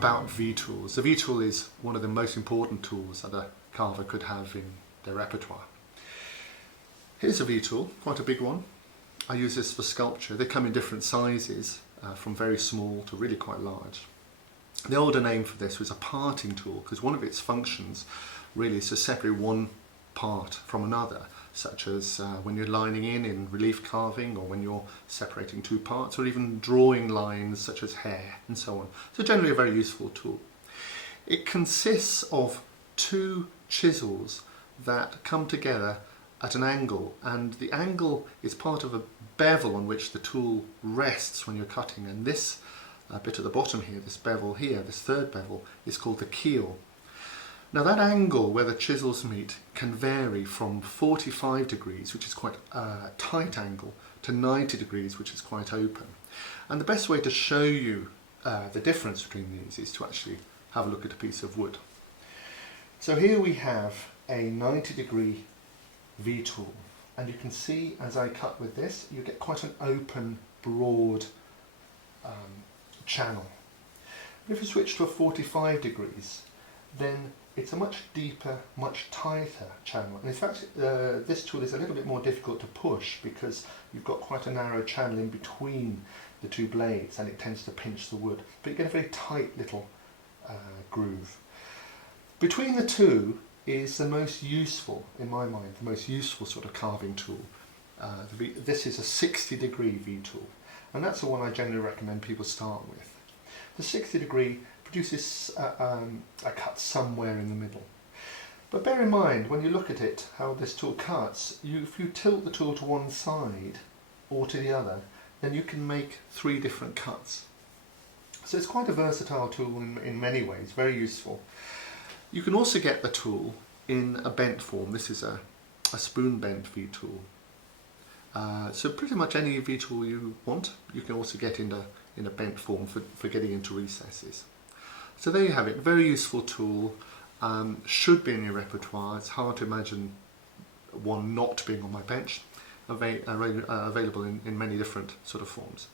about V-tools. The V-tool is one of the most important tools that a carver could have in their repertoire. Here's a V-tool, quite a big one. I use this for sculpture. They come in different sizes, from very small to really quite large. The older name for this was a parting tool, because one of its functions really is to separate one part from another, such as when you're lining in relief carving, or when you're separating two parts, or even drawing lines such as hair and so on. So generally a very useful tool. It consists of two chisels that come together at an angle, and the angle is part of a bevel on which the tool rests when you're cutting, and this bit at the bottom here, this bevel here, this third bevel, is called the keel. Now that angle where the chisels meet can vary from 45 degrees, which is quite a tight angle, to 90 degrees, which is quite open. And the best way to show you the difference between these is to actually have a look at a piece of wood. So here we have a 90-degree V-tool, and you can see as I cut with this, you get quite an open, broad channel. If you switch to a 45 degrees, then it's a much deeper, much tighter channel. And in fact, this tool is a little bit more difficult to push because you've got quite a narrow channel in between the two blades, and it tends to pinch the wood. But you get a very tight little groove. Between the two is the most useful, in my mind, the most useful sort of carving tool. This is a 60-degree V-tool, and that's the one I generally recommend people start with. The 60-degree produces a cut somewhere in the middle. But bear in mind, when you look at it, how this tool cuts, if you tilt the tool to one side or to the other, then you can make 3 different cuts. So it's quite a versatile tool in many ways, very useful. You can also get the tool in a bent form. This is a spoon bent V-tool. So pretty much any V-tool you want, you can also get in a bent form for getting into recesses. So there you have it, very useful tool, should be in your repertoire. It's hard to imagine one not being on my bench, available in many different sort of forms.